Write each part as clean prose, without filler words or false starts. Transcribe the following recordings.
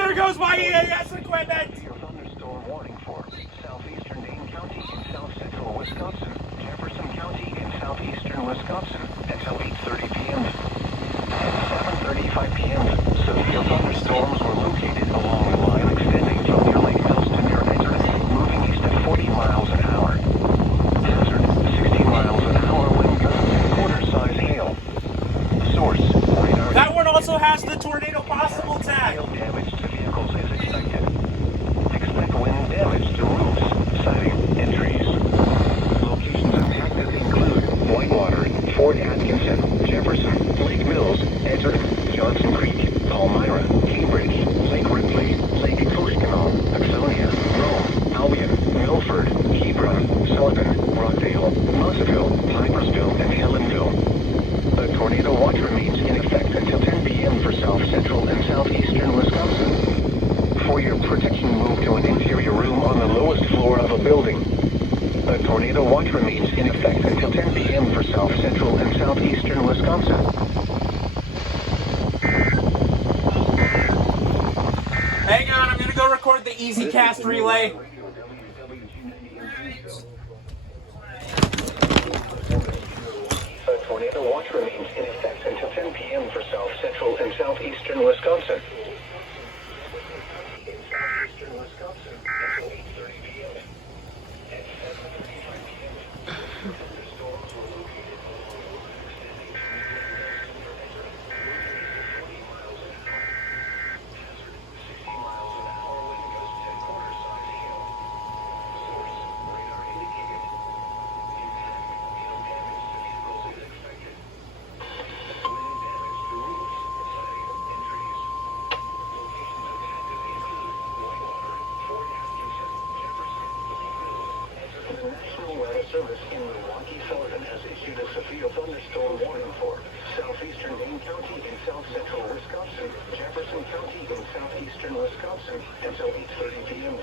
there goes my EAS equipment. Your thunderstorm warning for southeastern Dane County in south central Wisconsin, Jefferson County in southeastern Wisconsin until 8:30 p.m. At 7:35 p.m., severe thunderstorms were located along the line extending from near Lake Mills to near Edgerton, moving east at 40 miles an hour. Hazard, 60 miles an hour wind gusts and quarter-size hail. Source, radar. That one also has the tornado possible tag. Hail damage to vehicles is expected. Expect wind damage to roofs, siding, and trees. Locations impacted include Whitewater, Fort Atkinson, Jefferson, Lake Mills, Edgerton, Johnson Creek, Palmyra, Cambridge, Lake Ripley, Lake Koshkonong, Axonia, Rome, Albion, Milford, Hebron, Sullivan, Rockdale, Mossville, Pipersville, and Helenville. A tornado watch remains in effect until 10 p.m. for south central and southeastern Wisconsin. For your protection, move to an interior room on the lowest floor of a building. A tornado watch remains in effect until 10 p.m. for south central and southeastern Wisconsin. Hang on, I'm going to go record the EASyCAST relay. A tornado watch remains in effect until 10 p.m. for south central and southeastern Wisconsin. Southeastern Wisconsin until 8:30 p.m. At 7:35 p.m. Thunderstorms were located along the line extending from near Lake Mills to near Edgerton, moving east at 40 miles an hour. Hazard, 60 miles an hour wind gusts and quarter-size hail. Source, radar indicated. Impact, hail damage to vehicles is expected. Wind damage to roofs, siding, and trees. Locations impacted include Whitewater, Fort Atkinson, Jefferson, Lake Mills, Edgerton. The National Weather Service in Milwaukee, Sullivan has issued a severe thunderstorm warning for southeastern Dane County in south central Wisconsin, Jefferson County in southeastern Wisconsin until 8:30 p.m.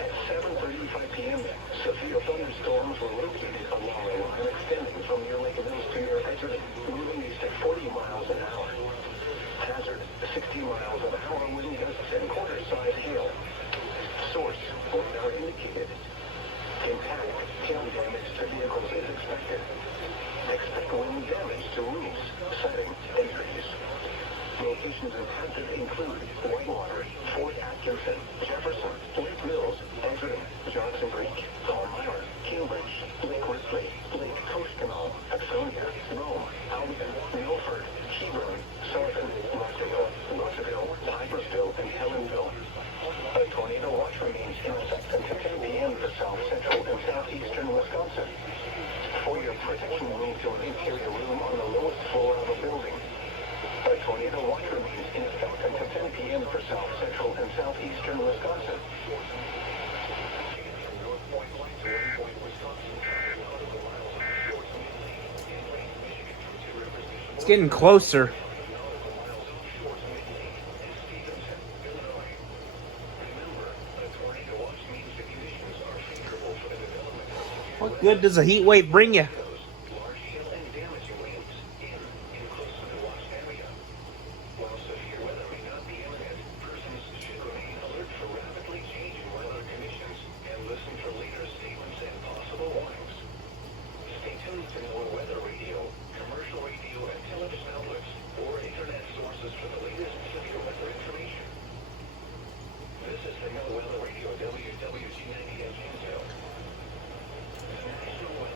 At 7:35 p.m., severe thunderstorms were located along a line extending from near Lake Mills to near Edgerton, moving east at 40 miles an hour. Hazard, 60 miles an hour wind gusts and quarter-size hail. Source, radar indicated. Impact, hail damage to vehicles is expected. Expect wind damage to roofs, siding, and trees. Locations impacted include Whitewater, Fort Atkinson, Jefferson, Lake Mills, Edgerton, Johnson Creek, Palmyra, Cambridge, Lake Ripley, Lake Koshkonong, Axonia, Rome, Albion, Milford, Hebron, Sullivan, Rockdale, Mossville, Pipersville, and Helenville. A tornado watch remains in effect until 10 p.m. for south central and southeastern Wisconsin. For your protection, move to an interior room on the lowest floor of a building. A tornado watch remains in effect until 10 p.m. for south central and southeastern Wisconsin. It's getting closer. What good does a heat wave bring you?